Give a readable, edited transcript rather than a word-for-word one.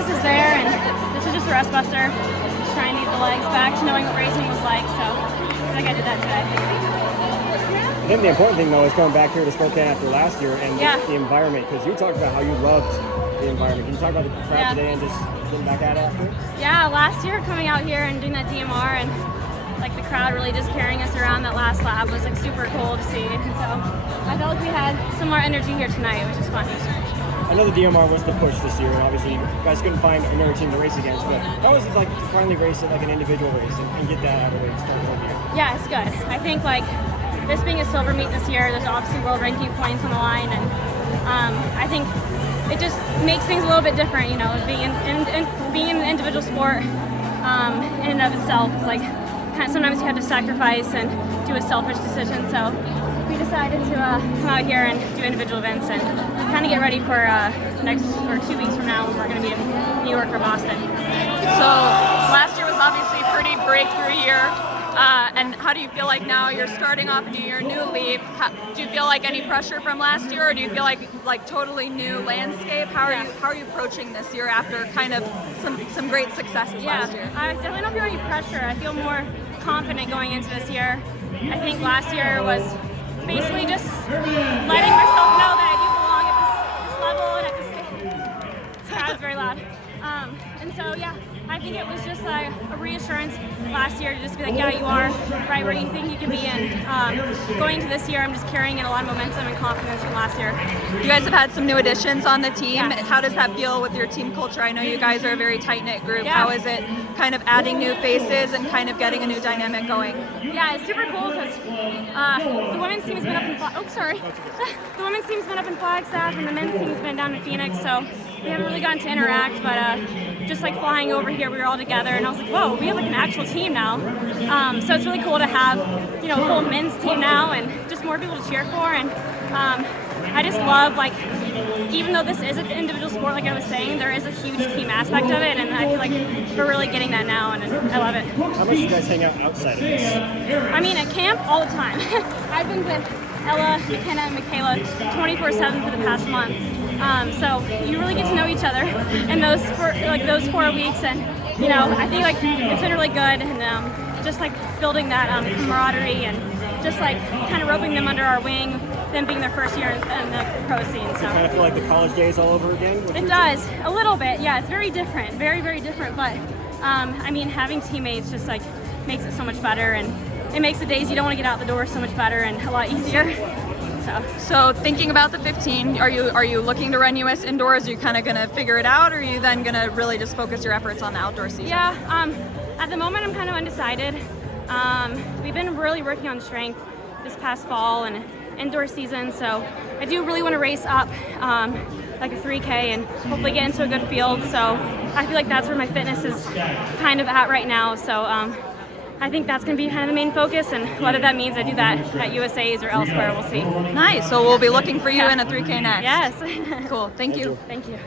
fitness is there, and this is just a rest buster. Just trying to get the legs back to knowing what racing was like, so I think I did that today. I think the important thing, though, is going back here to Spokane after last year and the environment, because you talked about how you loved the environment. Can you talk about the crowd today and just getting back at it after? Yeah, last year coming out here and doing that DMR and like the crowd really just carrying us around that last lap was like super cool to see. And so I felt like we had some more energy here tonight, which is fun. I know the DMR was the push this year, and obviously you guys couldn't find another team to race against, but how was it like to finally race it like an individual race and get that out of the way to start the whole year? Yeah, it's good. I think like this being a silver meet this year, there's obviously world ranking points on the line, and I think it just makes things a little bit different, you know, being an individual sport in and of itself is like kind of sometimes you have to sacrifice and do a selfish decision. So we decided to come out here and do individual events and kind of get ready for next or 2 weeks from now when we're going to be in New York or Boston. So last year was obviously a pretty breakthrough year. And how do you feel like now you're starting off a new year, new leaf? Do you feel like any pressure from last year, or do you feel like totally new landscape? How are you approaching this year after kind of some great successes last year? I definitely don't feel any pressure. I feel more confident going into this year. I think last year was basically just letting myself know that I do belong at this level and at this stage. This crowd's very loud. And so yeah, I think it was just like a reassurance last year to just be like, yeah, you are right where you think you can be. And going into this year, I'm just carrying in a lot of momentum and confidence from last year. You guys have had some new additions on the team. Yeah. How does that feel with your team culture? I know you guys are a very tight-knit group. Yeah. How is it kind of adding new faces and kind of getting a new dynamic going? Yeah, it's super cool because the women's team has been up in the women's team's been up in Flagstaff and the men's team's been down in Phoenix, so we haven't really gotten to interact, but just like flying over here, we were all together, and I was like, whoa, we have like an actual team now. So it's really cool to have, you know, a full men's team now and just more people to cheer for. And I just love, like, even though this is an individual sport, like I was saying, there is a huge team aspect of it, and I feel like we're really getting that now, and I love it. How much do you guys hang out outside of this? I mean, at camp all the time. I've been with Ella, McKenna, and Michaela 24/7 for the past month. So you really get to know each other in those 4 weeks, and you know, I think like it's been really good, and just like building that camaraderie and just like kind of roping them under our wing, them being their first year in the pro scene. So kind of feel like the college days all over again? It does, a little bit, yeah. It's very different, very, very different, but I mean, having teammates just like makes it so much better, and it makes the days you don't want to get out the door so much better and a lot easier. So thinking about the 15, are you looking to run US indoors? Are you kind of going to figure it out, or are you then going to really just focus your efforts on the outdoor season? Yeah, at the moment I'm kind of undecided. We've been really working on strength this past fall and indoor season, so I do really want to race up like a 3K and hopefully get into a good field. So I feel like that's where my fitness is kind of at right now. So I think that's going to be kind of the main focus, and whether that means I do that at USA's or elsewhere, we'll see. Nice. So we'll be looking for you in a 3K next. Yes. Cool. Thank you. Thank you.